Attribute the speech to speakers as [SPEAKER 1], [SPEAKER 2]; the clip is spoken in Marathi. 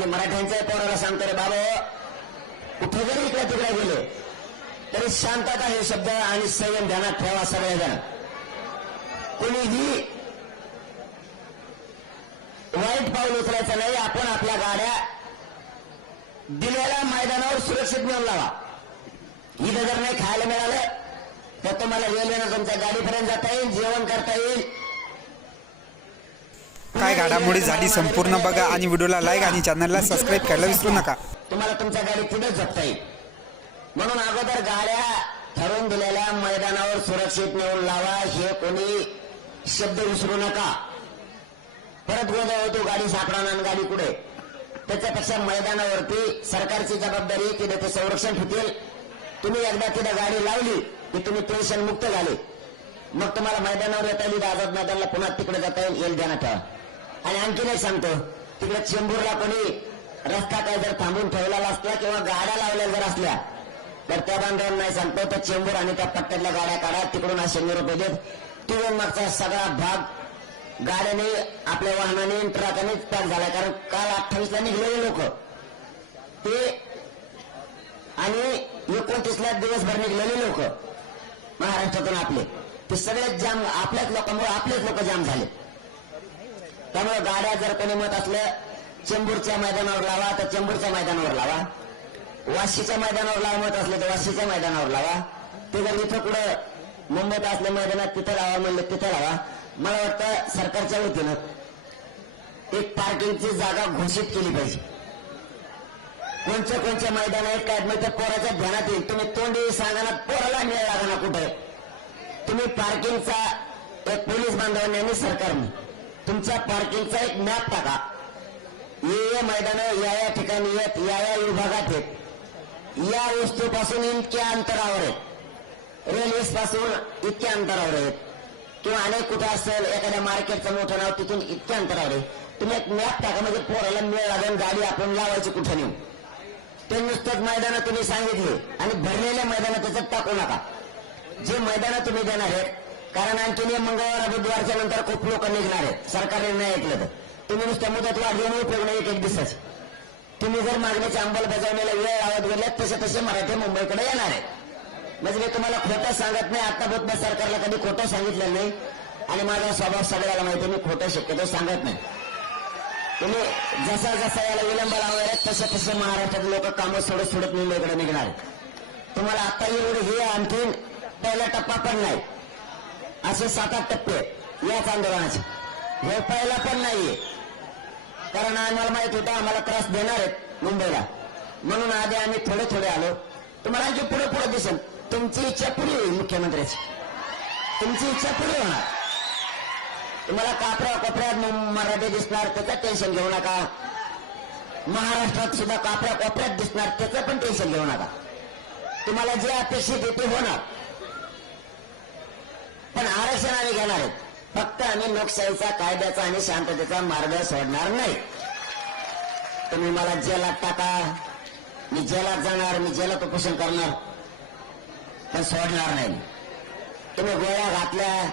[SPEAKER 1] आणि मराठ्यांच्या पोराला सांगतो रे बाबा कुठे जरी इकडे तिकडे गेले? तरी शांतता हे शब्द आणि संयम ध्यानात ठेवा सगळेजण. कोणीही वाईट पाऊल उचलायचं नाही आपण आपल्या गाड्या दिलेल्या मैदानावर सुरक्षित नेऊन लावा. इथं जर नाही खायला मिळालं तर तुम्हाला रेल्वेनं तुमच्या गाडीपर्यंत जाता येईल जेवण करता येईल
[SPEAKER 2] काय घडामोडी झाली संपूर्ण बघा आणि व्हिडिओला लाईक आणि चॅनलला सबस्क्राईब करायला विसरू नका.
[SPEAKER 1] तुम्हाला तुमच्या गाडी पुढे जपता येईल. म्हणून अगोदर गाड्या ठरवून दिलेल्या मैदानावर सुरक्षित नेऊन लावा हे कोणी शब्द विसरू नका. परत गोंधळ होतो गाडी सापडणार आणि गाडी पुढे. त्याच्यापेक्षा मैदानावरती सरकारची जबाबदारी तिथे ते संरक्षण होतील. तुम्ही एकदा तिथे गाडी लावली की तुम्ही टेन्शन मुक्त झाले. मग तुम्हाला मैदानावर येता येईल आझाद मैदानाला पुन्हा तिकडे जाता येईल येईल ध्यानात ठेवा. आणि आणखीन एक सांगतो तिकडे चेंबूरला कोणी रस्ता काय जर थांबून ठेवलेला असला किंवा गाड्या लावल्या जर असल्या तर त्या बांधवांना नाही सांगतो तर चेंबूर आणि त्या पट्ट्यातल्या गाड्या काढा तिकडून हा शंभर रुपये देत तिकडून मागचा सगळा भाग गाड्याने आपल्या वाहनाने ट्रकाने पॅक झाला कारण काल अठ्ठावीसला निघलेले लोक. ते आणि एकोणतीसला दिवसभर निघलेले लोक महाराष्ट्रातून आपले. ते सगळ्यात जाम आपल्याच लोकांमुळे आपलेच लोक जाम झाले. त्यामुळे गाड्या जर कोणी मत असलं चेंबूरच्या मैदानावर लावा तर चेंबूरच्या मैदानावर लावा. वाशीच्या मैदानावर लावा मत असलं तर वाशीच्या मैदानावर लावा. ते जर इथं कुठं मुंबईत असल्या मैदानात तिथं लावा म्हणलं तिथं लावा. मला वाटतं सरकारच्या वतीनं एक पार्किंगची जागा घोषित केली पाहिजे. कोणचे कोणत्या मैदान आहेत काय मग त्या पोराच्या ध्यानात येईल. तुम्ही तोंडी सांगा ना पोराला मिळाला ना कुठे? तुम्ही पार्किंगचा एक पोलीस बांधवांनी आणि सरकारने तुमच्या पार्किंगचा एक मॅप टाका. ये ये मैदान या या ठिकाणी येत या या विभागात येत या वस्तूपासून इतक्या अंतरावर आहेत. रेल्वेजपासून इतक्या अंतरावर आहेत. किंवा अनेक कुठे असेल एखाद्या मार्केटचं मोठं नाव तिथून इतक्या अंतरावर आहे. तुम्ही एक मॅप टाका म्हणजे पोराला मिळ लागेल गाडी आपण लावायची कुठं नेऊ ते नुसतंच मैदानं तुम्ही सांगितले आणि भरलेल्या मैदानात त्याच्यात टाकू नका. जे मैदानं तुम्ही देणार आहेत कारण आणखीन मंगळवार बुधवारच्या नंतर खूप लोक निघणार आहेत. सरकारने नाही ऐकलं तर. तुम्ही नुसत्या मुदत वाढल्याने उपयोग नाही एक एक तुम्ही जर मागण्याच्या अंमलबजावणीला वेळ लावत गेल्यात तसे तसे मराठी मुंबईकडे येणार आहे म्हणजे मी तुम्हाला खोटं सांगत नाही आतापर्यंत सरकारला कधी खोटं सांगितलं नाही. आणि माझा स्वभाव सगळ्याला माहिती मी खोटं शक्यतो सांगत नाही. तुम्ही जसा जसा याला विलंब लावणार आहेत तसे तसे महाराष्ट्रात लोक कामं सोडत सोडत मुंबईकडे निघणार आहेत. तुम्हाला आता एवढं हे आणखीन पहिला टप्पा पण नाही असे सात आठ टप्पे याच आंदोलनाचे. हे पहिला पण नाहीये. कारण आम्हाला माहीत होतं आम्हाला त्रास देणार आहेत मुंबईला. म्हणून आधी आम्ही थोडे थोडे आलो. तुम्हाला आणखी पुढे पुढे दिसेल तुमची इच्छा पुरी होईल मुख्यमंत्र्याची. तुमची इच्छा पुरी होणार. तुम्हाला कापऱ्या कोपऱ्यात मराठी दिसणार त्याचं टेन्शन घेऊ नका. महाराष्ट्रात सुद्धा कापऱ्या कोपऱ्यात दिसणार त्याचं पण टेन्शन घेऊ नका. तुम्हाला जे अपेक्षित आहे ते होणार. पण आरक्षण आम्ही घेणार आहेत. फक्त आम्ही लोकशाहीचा कायद्याचा आणि शांततेचा मार्ग सोडणार नाही. तुम्ही मला जेलात टाका. मी जेलात जाणार मी जेलात उपोषण करणार. पण सोडणार नाही. तुम्ही गोळ्या घातल्या.